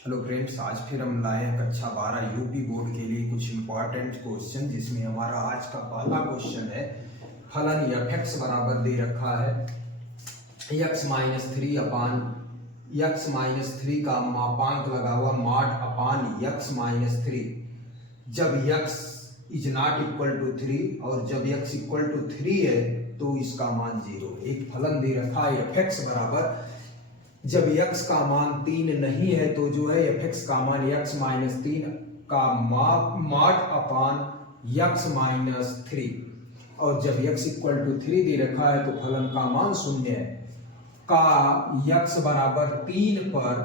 Hello friends, आज फिर हम लाए हैं कक्षा 12 यूपी बोर्ड के लिए कुछ इम्पॉर्टेंट क्वेश्चन, जिसमें हमारा आज का पहला क्वेश्चन है फलन f(x) बराबर दे रखा है x-3 अपान x-3 का मापांक लगा हुआ मॉड अपान x-3 जब x is not equal to 3 और जब x इक्वल टू 3 है तो इसका मान 0। एक फलन दे रखा है f(x) बराबर जब x का मान 3 नहीं है तो जो है f(x) का मान x-3 का मॉड अपान x-3 और जब x इक्वल टू 3 दे रखा है तो फलन का मान 0 है का x बराबर 3 पर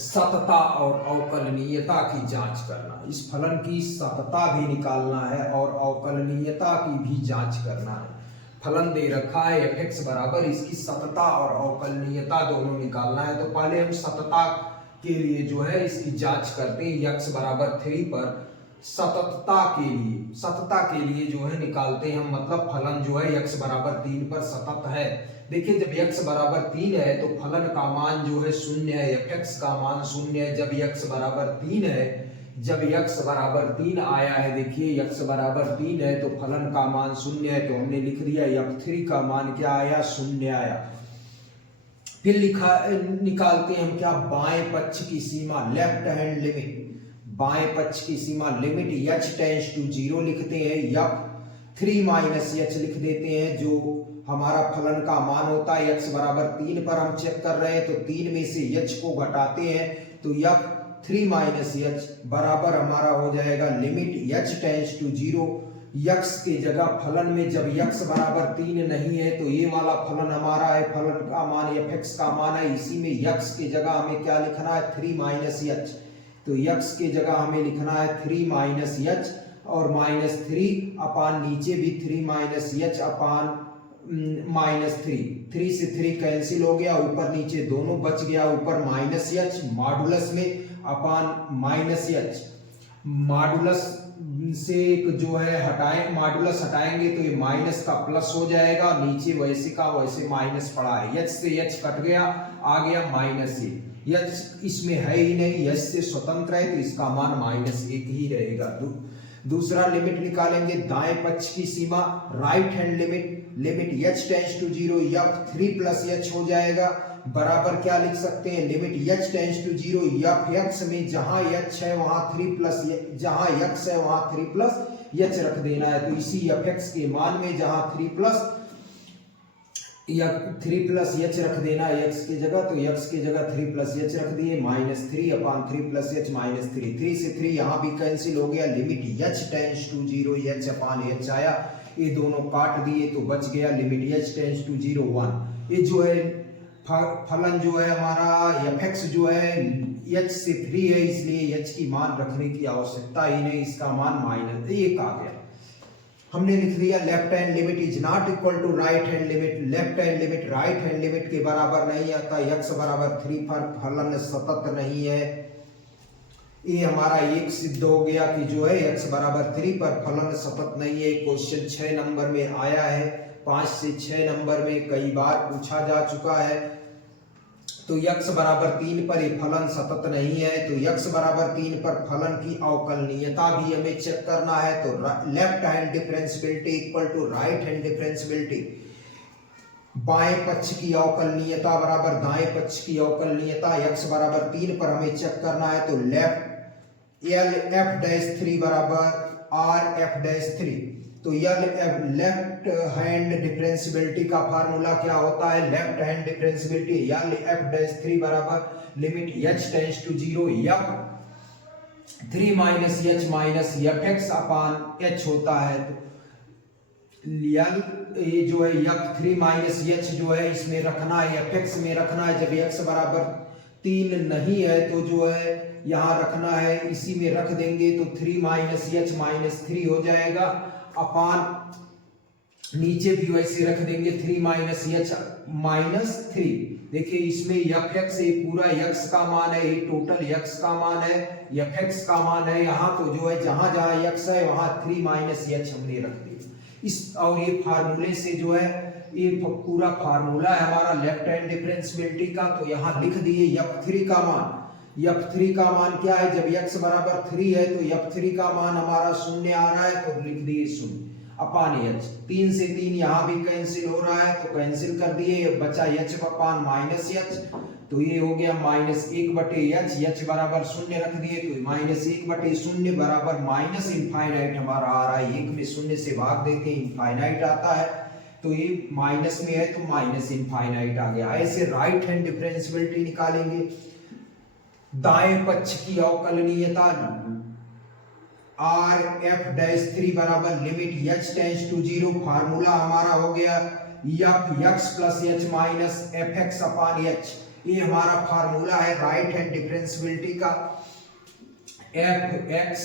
सतता और अवकलनीयता की जांच करना। इस फलन की सतता भी निकालना है और अवकलनीयता की भी जांच करना है। फलन दे रखा है f(x) बराबर, इसकी सतता और अवकलनीयता दोनों निकालना है। तो पहले हम सतता के लिए जो है इसकी जांच करते हैं। x बराबर 3 पर सतता के लिए जो है निकालते हैं हम, मतलब फलन जो है x बराबर 3 पर सतत है। देखिए, जब x बराबर 3 है तो फलन का मान जो है 0 है, f(x) का मान 0 है। जब x बराबर 3 है, जब x बराबर 3 आया है, देखिए x बराबर 3 है तो फलन का मान 0 है, तो हमने लिख दिया f(3) का मान क्या आया, 0 आया। फिर निकालते हैं हम क्या, बाएं पक्ष की सीमा, लेफ्ट हैंड लिमिट। बाएं पक्ष की सीमा लिमिट h टेंड्स टू 0 लिखते हैं, f(3 - h) लिख देते हैं, जो हमारा फलन का मान होता है। x बराबर 3 पर हम चेक कर रहे हैं तो 3 में से h को घटाते हैं तो f(3 - h) बराबर हमारा हो जाएगा limit h tends to 0। x के जगह फलन में जब x बराबर 3 नहीं है तो ये वाला फलन हमारा है, फलन का मान f(x) का मान है। इसी में x के जगह हमें क्या लिखना है, 3 - h। तो x के जगह हमें लिखना है 3 - h और -3 अपान नीचे भी 3 - h अपान -3। 3 से 3 कैंसिल हो गया, ऊपर नीचे दोनों बच गया, ऊपर -h मॉडुलस में अपान -h। मॉडुलस से जो है मॉडुलस हटाएंगे तो ये माइनस का प्लस हो जाएगा, नीचे वैसे का वैसे माइनस पड़ा है, h से h कट गया, आ गया -1। h इसमें है ही नहीं, h से स्वतंत्र है तो इसका मान -1 ही रहेगा। दूसरा लिमिट निकालेंगे, दाएं पक्ष की सीमा, right hand limit h tends to 0 f(3 + h) हो जाएगा, बराबर क्या लिख सकते हैं, limit h tends to 0 f(x) में जहां h है वहां 3 जहां x है वहां 3 + h रख देना है। तो इसी f(x) के मान में जहां 3 + h रख देना है x की जगह, तो x की जगह 3 + h रख दिए, -3 अपान 3 + h -3। 3 से 3 यहाँ भी कैंसिल हो गया, limit h tends to 0 h upon h आया, ये दोनों काट दिए तो बच गया लिमिट h टेंड्स टू 0 1। ये जो है फलन जो है हमारा f(x) जो है h से 3 है, इसलिए h की मान रखने की आवश्यकता ही नहीं, इसका मान -1 आ गया। हमने लिख दिया left hand limit is not equal to right hand limit. Left hand limit right hand limit के बराबर नहीं आता, x बराबर 3 पर फलन सतत नहीं है। ये हमारा एक सिद्ध हो गया कि जो है x बराबर 3 पर फलन सतत नहीं है। क्वेश्चन 6 नंबर में आया है, 5 से 6 नंबर में कई बार पूछा जा चुका है। तो x बराबर 3 पर ये फलन सतत नहीं है, तो x बराबर 3 पर फलन की अवकलनीयता भी हमें चेक करना है। तो left hand differentiability equal to right hand differentiability, बाएं पक्ष की अवकलनीयता बराबर दाएं पक्ष की अवकलनीयता। x बराबर 3 पर हमें चेक करना है, तो लेफ्ट f(3) बराबर r(f)(3। तो लेफ्ट हैंड डिफरेंशियबिलिटी का फार्मूला क्या होता है, लेफ्ट हैंड डिफरेंशियबिलिटी f(3) बराबर limit h tends to 0 f(3 - h) f(x) upon h होता है। तो ये जो है f(3 - h) जो है इसमें रखना है, f(x) में रखना है। जब x बराबर 3 नहीं है तो जो है यहाँ रखना है, इसी में रख देंगे तो 3 - h -3 हो जाएगा, अपान नीचे भी वैसे रख देंगे 3 - h -3। देखिए इसमें f(x) पूरा x का मान है, ये टोटल x का मान है, f(x) का मान है यहाँ, तो जो है जहां जहां x है वहां 3 - h हमने रख दिया इस। और ये फार्मूले से जो है ये पूरा फार्मूला है हमारा लेफ्ट हैंड डिफरेंशियबिलिटी का, तो यहाँ लिख दिए f(3) का मान f3 का मान क्या है, जब x बराबर 3 है तो f3 का मान हमारा शून्य आ रहा है, तो लिख दिए शून्य अपान h। 3 से 3 यहाँ भी कैंसिल हो रहा है तो कैंसिल कर दिए, बचा h अपान माइनस h, तो ये हो गया -1/h, h बराबर शून्य रख दिए तो -1/0 बराबर माइनस इनफाइनाइट हमारा आ रहा है, 1 में शून्य से भाग देते हैं इनफाइनाइट आता है, तो ये माइनस में है तो माइनस इनफाइनाइट आ गया। ऐसे राइट हैंड डिफरेंशियबिलिटी निकालेंगे। दाएं पक्ष की अवकलनीयता Rf'3 बराबर limit h tends to 0, formula हमारा हो गया f(x + h - fx upon h), ये हमारा फार्मूला है राइट हैंड डिफरेंशियबिलिटी का। f(x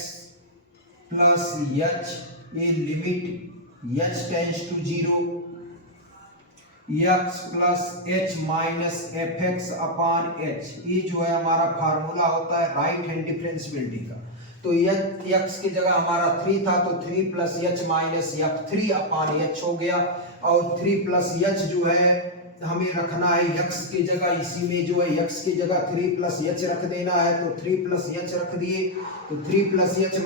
+ h), ये limit h tends to 0, x + h - fx upon h, ये जो है हमारा फार्मूला होता है राइट हैंड डिफरेंशियबिलिटी का। तो x की जगह हमारा 3 था तो 3 + h - f3 अपान h हो गया, और 3 + h जो है हमें रखना है x की जगह, इसी में जो है x की जगह 3 + h रख देना है, तो 3 + h रख दिए, तो 3 + h -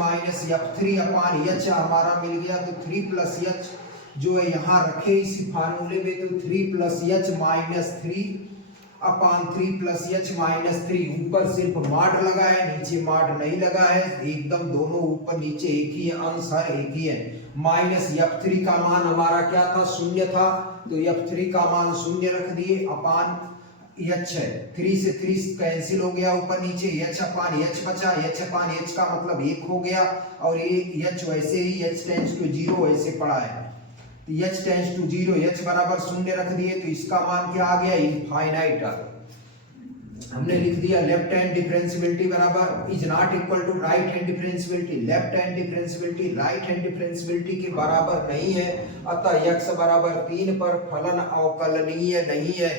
f3 अपान h हमारा मिल गया। तो 3 + h जो है यहाँ रखे इसी फार्मूले में, तो 3 + h - 3 अपान 3 + h - 3, ऊपर सिर्फ मॉड लगा है, नीचे मॉड नहीं लगा है, एकदम दोनों ऊपर नीचे एक ही अंश है, एक ही है। -f3 का मान हमारा क्या था, शून्य था, तो f3 का मान शून्य रख दिए अपान h है, 3 से 3 कैंसिल हो गया ऊपर नीचे, h अपान h बचा, h अपान h का मतलब 1 हो गया, और ये h वैसे ही h टेंड्स टू 0 वैसे पड़ा है, h टेंड्स टू 0, h बराबर शून्य रख दिए, तो इसका मान क्या आ गया, इनफाइनाइट आ गया। हमने लिख दिया लेफ्ट हैंड डिफरेंशियबिलिटी बराबर is not equal to right hand differentiability. Left hand differentiability right hand differentiability के बराबर नहीं है, अतः x बराबर 3 पर फलन अवकलनीय नहीं है।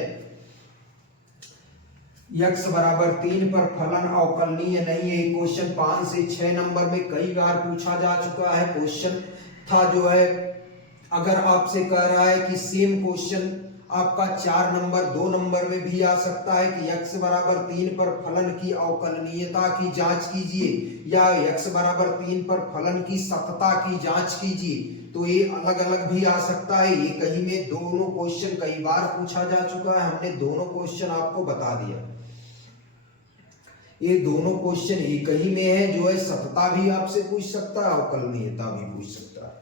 x बराबर 3 पर फलन अवकलनीय नहीं है। क्वेश्चन 5 से 6 नंबर में कई बार पूछा जा चुका है, क्वेश्चन था जो है, अगर आपसे कह रहा है कि सेम क्वेश्चन आपका 4 नंबर 2 नंबर में भी आ सकता है कि x बराबर 3 पर फलन की अवकलनीयता की जांच कीजिए, या x बराबर 3 पर फलन की सतता की जांच कीजिए, तो ये अलग अलग भी आ सकता है। ये कहीं में दोनों क्वेश्चन कई बार पूछा जा चुका है, हमने दोनों क्वेश्चन आपको बता दिया। ये दोनों क्वेश्चन एक ही में है, जो है सतता भी आपसे पूछ सकता है, अवकलनीयता भी पूछ सकता है।